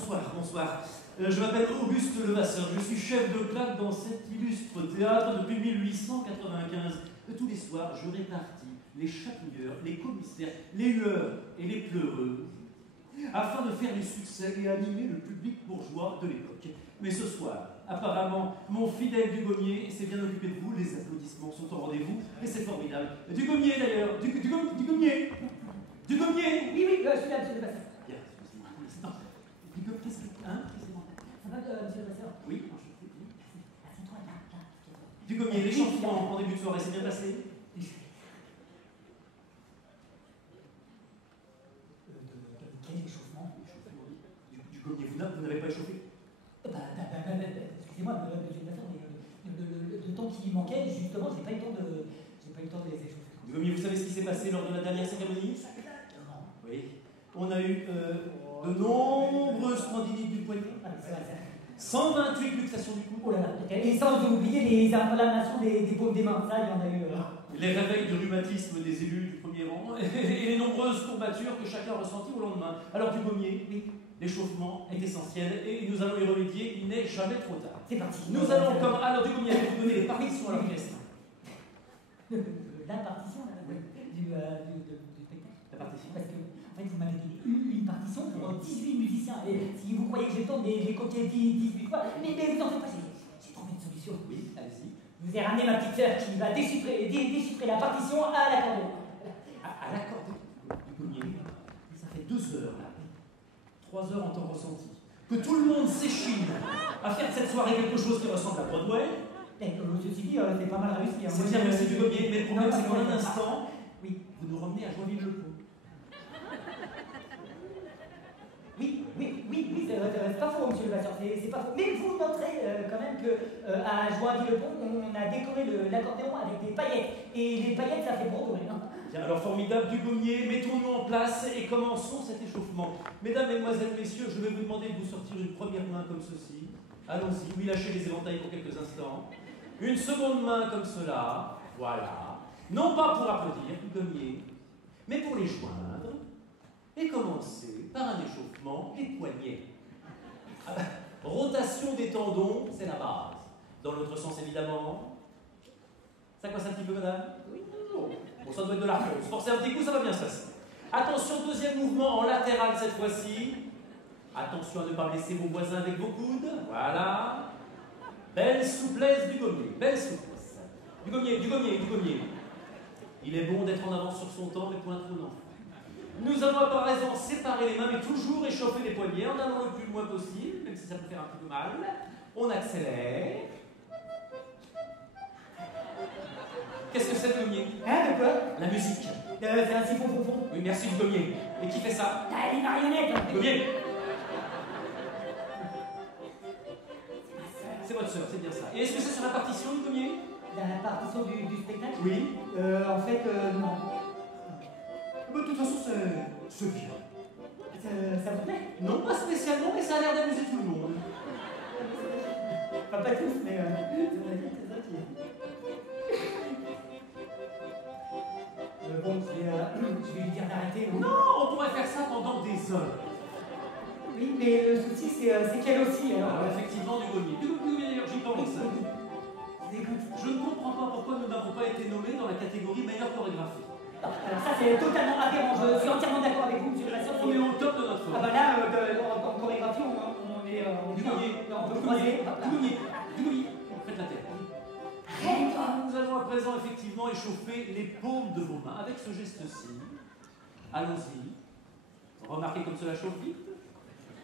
bonsoir, bonsoir. Je m'appelle Auguste Levasseur, je suis chef de claque dans cet illustre théâtre depuis 1895. Tous les soirs, je répartis les chatouilleurs, les commissaires, les hueurs et les pleureuses, afin de faire du succès et animer le public bourgeois de l'époque. Mais ce soir, apparemment, mon fidèle Dugommier s'est bien occupé de vous, les applaudissements sont au rendez-vous, et c'est formidable. Dugommier d'ailleurs, Dugommier Dugommier. Oui, je suis là, monsieur le Levasseur. Bien, excusez-moi un instant. Qu'est-ce que... Hein? Ça va, monsieur le Levasseur? Oui, Assieds-toi là. Dugommier, l'échauffement en début de soirée, c'est bien passé? Quel échauffement? Dugommier, vous n'avez pas échauffé? Excusez-moi, monsieur le Levasseur, mais le temps qui manquait, justement, j'ai pas eu le temps de les échauffer. Dugommier, vous savez ce qui s'est passé lors de la dernière cérémonie? Oui. On a eu de nombreuses tendinites du poignet. 128 luxations du cou. Oh là là, et sans oublier les inflammations des paumes des mains, ça, il y en a eu. Les réveils de rhumatisme des élus du premier rang et les nombreuses courbatures que chacun ressentit au lendemain. Alors Dugommier, oui, l'échauffement est essentiel et nous allons y remédier, il n'est jamais trop tard. C'est parti. Nous allons comme... Alors Dugommier, allez-vous donner les partitions à l'orchestre? La partition du spectacle. La partition. Parce que, en fait, vous m'avez donné une partition pour 18 musiciens. Et si vous croyez que j'ai le temps de les copier 18 fois, mais vous en faites pas, j'ai trouvé une solution. Oui, allez-y. Je vous ai ramené ma petite sœur qui va déchiffrer la partition à l'accordéon. À l'accordéon, Dugommier, ça fait 2 heures, là. 3 heures en temps ressenti. Que tout le monde s'échine à faire de cette soirée quelque chose qui ressemble à Broadway. Ceci dit, c'est pas mal réussi. C'est bien, merci Dugommier, mais le problème c'est qu'en un instant, oui, vous nous ramenez à Joinville-le-Pont. Oui, c'est pas faux, monsieur le Levasseur, c'est pas faux. Mais vous noterez quand même qu'à Joinville-le-Pont, on a décoré l'accordéon avec des paillettes. Et les paillettes, ça fait Broadway. Bien, alors formidable Dugommier, mettons-nous en place et commençons cet échauffement. Mesdames, mesdemoiselles, messieurs, je vais vous demander de vous sortir une première main comme ceci. Allons-y, oui, lâchez les éventails pour quelques instants. Une seconde main comme cela, voilà. Non pas pour applaudir, Dugommier, mais pour les joindre. Et commencer par un échauffement des poignets. Rotation des tendons, c'est la base. Dans l'autre sens, évidemment. Ça coince un petit peu, madame? Oui. Bon, ça doit être de l'arthrose. Forcez un petit coup, ça va bien se passer. Attention, deuxième mouvement en latéral cette fois-ci. Attention à ne pas blesser vos voisins avec vos coudes. Voilà. Belle souplesse Dugommier, belle souplesse. Dugommier. Il est bon d'être en avance sur son temps, mais point trop non. Nous allons à présent séparer les mains, mais toujours échauffer les poignets en allant le plus loin possible, même si ça peut faire un petit peu mal. On accélère. Qu'est-ce que c'est, Dugommier? Hein, de quoi? La musique. C'est un siphon. Oui, merci Dugommier. Et qui fait ça? Les marionnettes. Dugommier. C'est votre sœur, c'est bien ça. Et est-ce que c'est sur la partition, Dugommier? La partition du spectacle? Oui. En fait, non. De toute façon, c'est bien. Ça vous plaît? Non, pas spécialement, mais ça a l'air d'amuser tout le monde. Pas tous, mais c'est ça qui est. Bon, je vais lui dire d'arrêter. Non, on pourrait faire ça pendant des heures. Oui, mais le souci, c'est qu'elle aussi, alors. Alors, effectivement, Dugommier, d'ailleurs, j'y pense. Écoute. Je ne comprends pas pourquoi nous n'avons pas été nommés dans la catégorie meilleure chorégraphie. Alors ça, c'est totalement aberrant. Je suis entièrement d'accord avec vous, monsieur le Levasseur. On est au top de notre forme. Ah bah là, en chorégraphie, on est... Dugommier, on peut croiser. Dugommier, faites la tête. Nous allons à présent effectivement échauffer les paumes de vos mains avec ce geste-ci. Allons-y. Remarquez comme cela chauffe vite.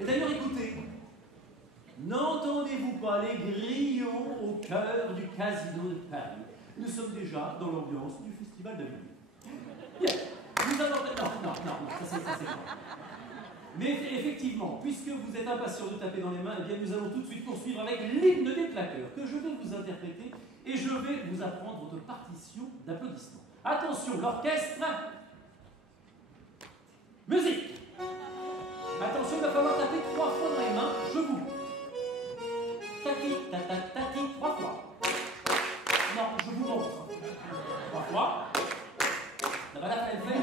Et d'ailleurs, écoutez. N'entendez-vous pas les grillons au cœur du casino de Paris? Nous sommes déjà dans l'ambiance du festival de Lille. Bien. Nous allons... Non, ça c'est bon. Mais effectivement, puisque vous êtes impatient de taper dans les mains, eh bien nous allons tout de suite poursuivre avec l'hymne des claqueurs que je vais vous interpréter et je vais vous apprendre votre partition d'applaudissements. Attention, l'orchestre. Musique. Attention, il va falloir taper 3 fois dans les mains, je vous. Tati, 3 fois. Non, je vous montre. 3 fois. Ça va la faire, elle fait.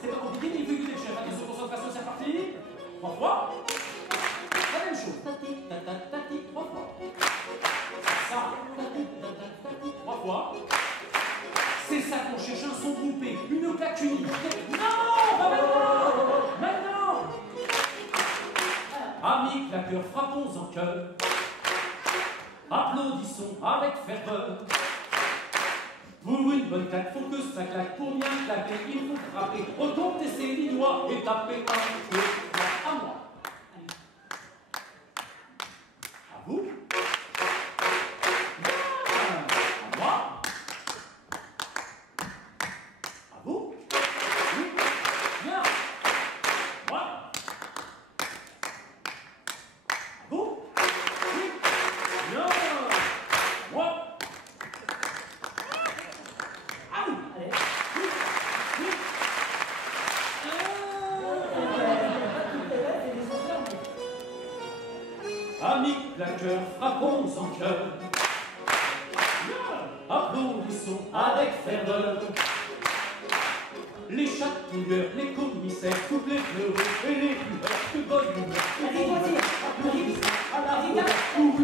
C'est pas compliqué, ni vu que vous êtes chef. Attention, concentration, c'est parti. 3 fois. fois. C'est ça qu'on cherche, un son groupé, une claque unique. Non, pas maintenant. Maintenant. Amis claqueurs, frappons en chœur. Applaudissons avec ferveur. Pour une bonne claque, faut que ça claque. Pour bien claquer, il faut frapper. Recompter ses linois et taper 1, 2, 3, à moi. À vous. À moi. À vous. Oui. Bien. Moi. À vous. Oui. Bien. Moi. À vous. Allez. Oui. Oui. Amis claqueurs, frappons en chœur. Applaudissons avec ferveur. Les chatouilleurs, les commissaires, toutes les fleurs et les lueurs, que bonne humeur, que Allez, bonne vas-y. humeur. Applaudissons à la Vas-y, fois, pour